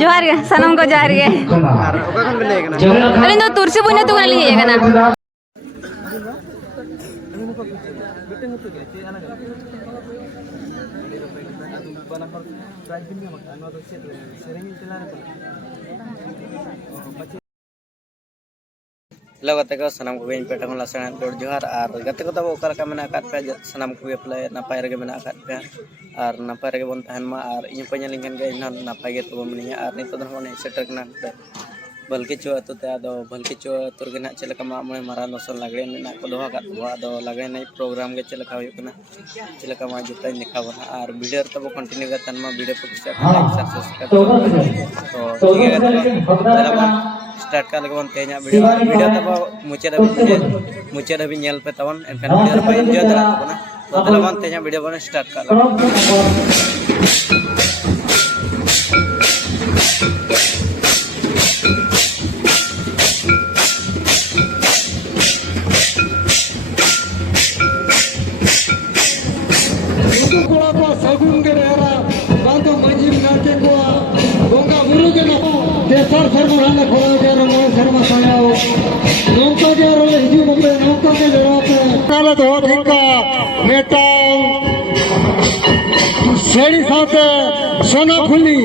जोहार गे सनम को जोहार गे अलिंग दो तुरसी बुने तू गली है कना हेलो गते को सनम को बेन पेटा होला सना रोड जोहार और गते को तब ओकर का मना काट पे सनम को प्ले नपाय रगे मना काट पे और नपाय रगे बन तहन मा और इन पኛ लिंगन गे इन नपाय गे तो मनिया और नितो दन होने सेटर कना भलकिचुआ तो ते आदो भलकिचुआ तुर गे ना चलका मा मय मारा दोसन लागड़े ना को दोहा का तो आदो लागड़े नै प्रोग्राम गे चलका हुई कना चलका मा जुता निखा बना और वीडियो तब कंटिन्यू गे तन मा वीडियो को लाइक सब्सक्राइब तो ठीक है स्टार्ट कर लगे तेज वीडियो तब मुचाद हबी नेल पे तबन एनखान वीडियो पे एंजॉय दरा तबना तो दलबन तेज वीडियो बन स्टार्ट कर Desar sermana kholo ke ramo serma sayao nongka ke role hiju bombe nongka ke lerote kala to thika metang seri saate sona khuli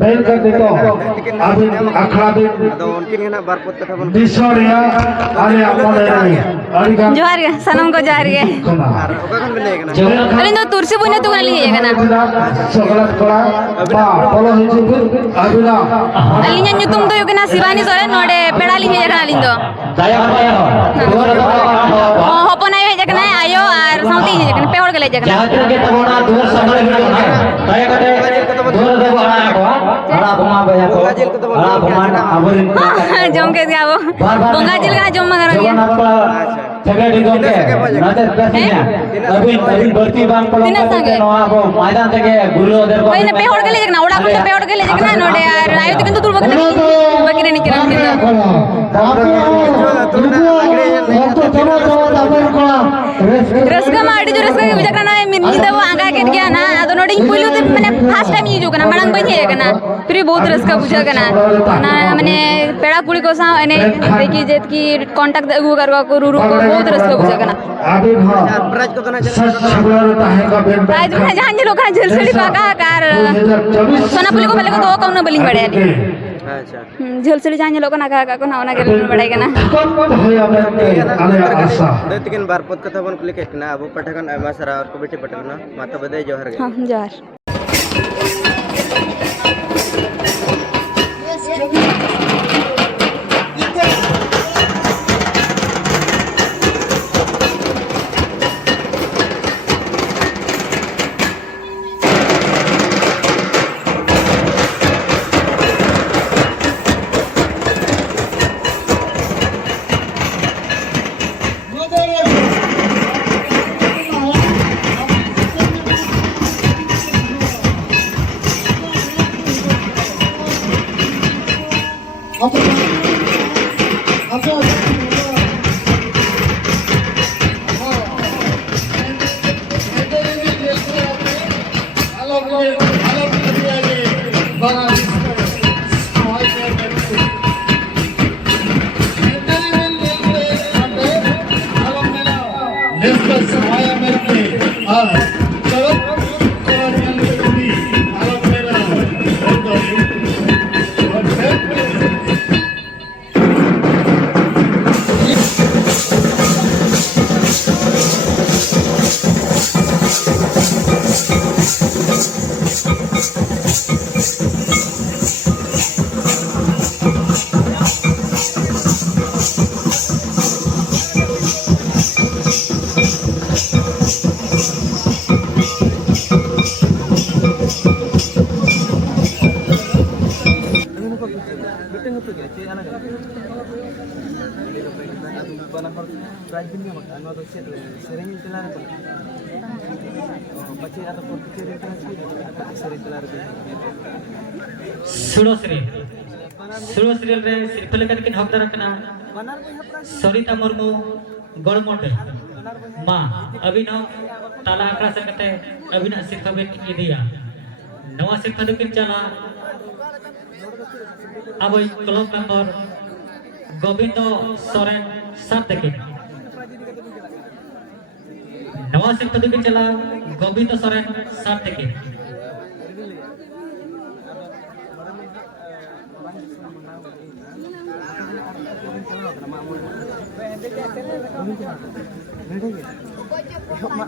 बैल कर देतो अभी अखड़ा भी तो उनकिन ना बारपत कथा बन दिसोरिया अरे आपने अड़ी जोहार गे सनम को जोहार गे और ओकन बने कना अलिंग दो तुरसी बुने तू गली है कना सकलत कोड़ा बा बोलो हिजु अबिना अलिंग nyutum तो युकना शिवानी सोरे नोडे पेड़ा ली है कना अलिंग दो दया होपन आयो है कना आयो और साउती है कना पेड़ गले जकना जाकर के तबोना दूर समझ दया करे दूर दे बड़ा बुमा बया को बड़ा बुमा अबरिन जम के दिया वो बोंगा जिल का जम मगर गया सगड़ी को के नाते पेसिया अभी बढ़ती बांग पलो के नो अब मैदान तके गुरु ओदर को ओइने पेड़ गले जकना ओडा को पेड़ गले जकना नोडे यार आयो तो किंतु दूर बकरे निकरा रसगा माडी जो रसगा जकना ना मिनी दो आगा के गया ना अदो नोडे पुइलु ते माने फर्स्ट टाइम यूज कना मणंग बनी है कना फिर बहुत रसगा बुझा कना ना माने पेड़ा कुड़ी को सा एने देखि जेत की कांटेक्ट अगु करवा को रुरु को बहुत रसगा बुझा कना प्राइज को तो ना प्राइज में जहां जे लोग झलसड़ी पाका कार सोनापुली को पहले को तो कौन बलिंग बड़े अच्छा झलसड़ी जहां जे लोग ना का को ना के बड़े कना तिकिन बारपत कथा बन क्लिक केना अब पठकन आमा सरा और को बेटी पठकन माता बदे जोहर गे हां जोहर सुड़ोश्री रे सिरफल करके हकदार कना सरिता मुर्मू गड़मंडल मा अभिनव ताला आकड़ा से कते अभिनव सिरफा बेट इदिया नवा सिरफा दकिन चला अब क्लब मेंबर गोविंद सोरेन सात दकिन नवा सिरफा दकिन चला गोविंद सोरेन सात दकिन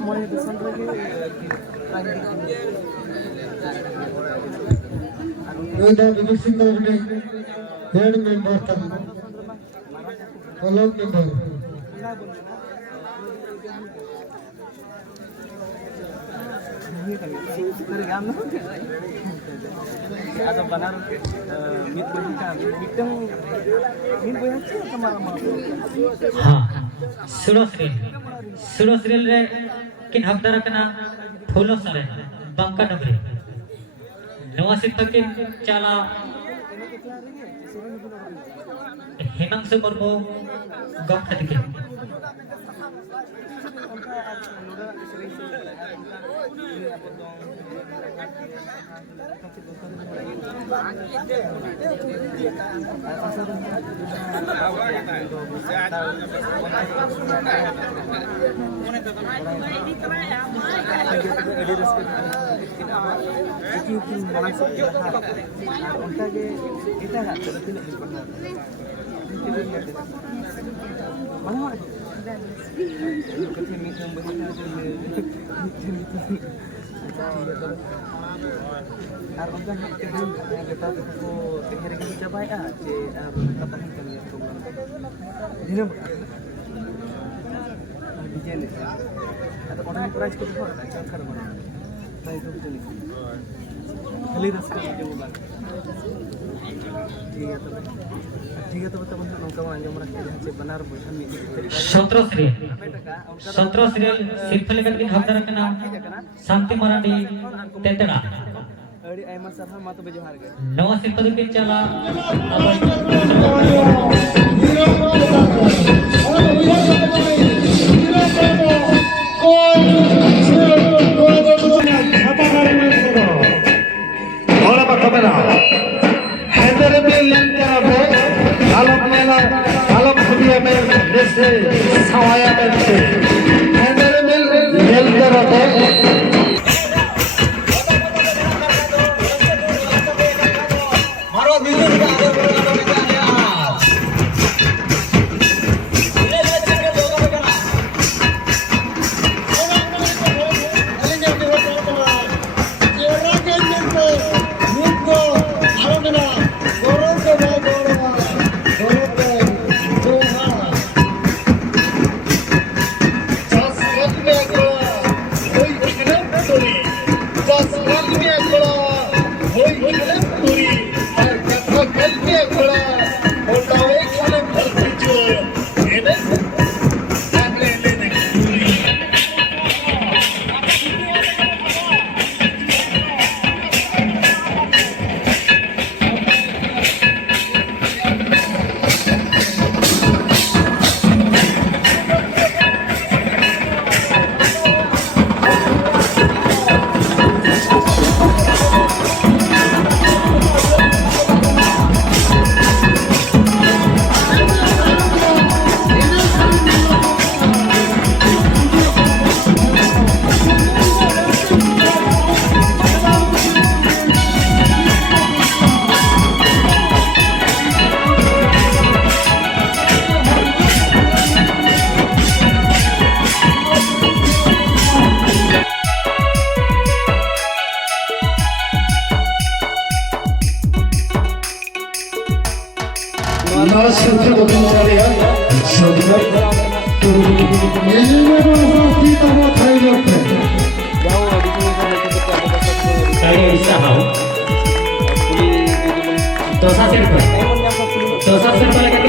mone doson lagi Weda division company head member tam follow member ada banar mit berhutang miteng mit berhutang kemana-mana. हाँ सुड़ोश्री रे किन हकदार कना फूलो सरे बंका नगरी नवा सिरफा किन चला हिमांशु मुर्मू गम खतिके संतोश्री सिरफल करके हकदार कना शांति marndi तेतड़ा नवा सिरफा दकिन चला Nas suci bukan saya, saudara. Ini memang kita buat hidup. Kalau bisa hau. Dosa serba lagi